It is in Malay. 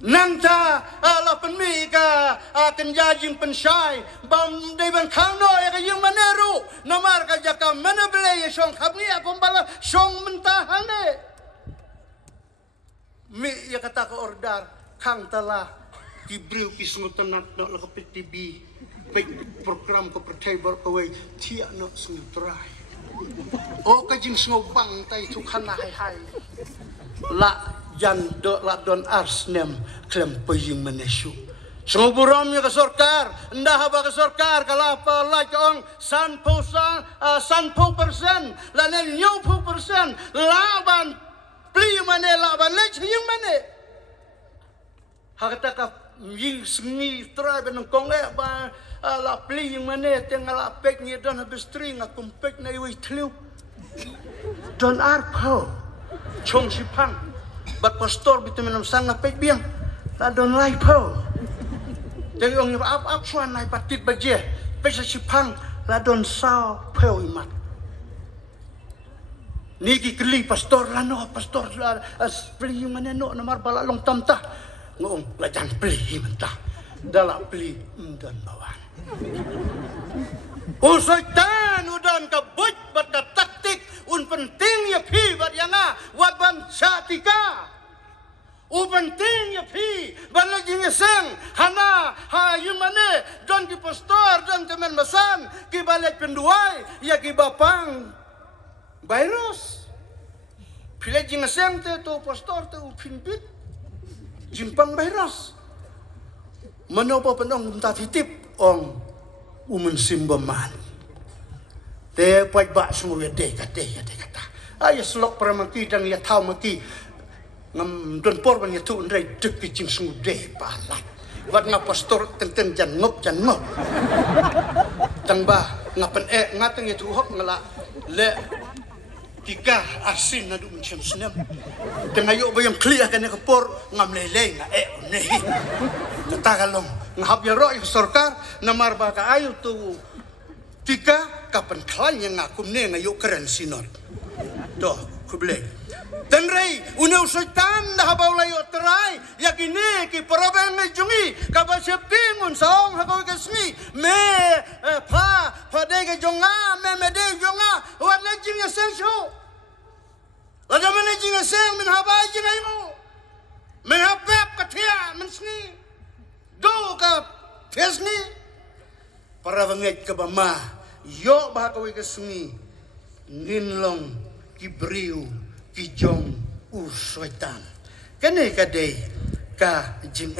nang ta la pen mi ka kan ya jing pen shai bam de ban khang no ya yung maneru namar ka jaka manable ya shong khabni akom bala shong mentah hane mi ya kata ka ordar khang tala kibriu kismutanat no la ka TV program ko pertable away tia no sngutrai o ka jing snobang tai tu khana hai la jan do la don arsnem klem paying manesu sngoburamnya ke sorkar ndah ba ke sorkar kalapa la jong san persen la nen 90% laban pli mane laban le ching mane hakata ka ying sngi try ben kong le ba la pli mane tengala pek ni don habis string akum pek na wi tliu don arpo chong sipang bat pastor bitu menam sanga pek biang la don lai po jadi ong ap suan nai patit baje pe sa sipang la don sao po imat niki kli pastor la no pastor as pli mane no namar bala long tamta ngong la jan pli mentah dala pli dan bawan usaitan udan ka buj bat ka taktik un penting ya pi bat yanga wat ban satika u penting ya pi ban lagi ngeseng hana ha yumane don ki pastor don temen masan ki balik penduai ya ki bapang virus pile jingeseng te to pastor te u pinbit jimpang virus menopo penong minta titip ong umen simbaman te pai ba semua de kata ay slok para maki dan ya tau maki ngam don por ban ya tu ndai tek ki jing sungu de palat wat nga pastor tenten jan ngop tang ba ngapen ngateng ya tu hok ngala le tika asin na du mencem senam tengayo bayang clear kan ke por ngam lele nga ne katagalong ngahap ya ro sorkar namar ba ka ayu tu tika kapan klanya ngakum ne ngayo keren sinor do kuble dan rei unau setan dah baulayo terai yakini ki problem me jungi ka ba sepingun saong ha ka kesni me pa de ke jonga me de jonga wa na jinga senso la da me jinga sen min ha ba jinga mo me ha pep ka tia min sni do ka fesni para banget ka ba ma yo ba ka ke sni nginlong kibriu kijong usaitan kene kadai ka jing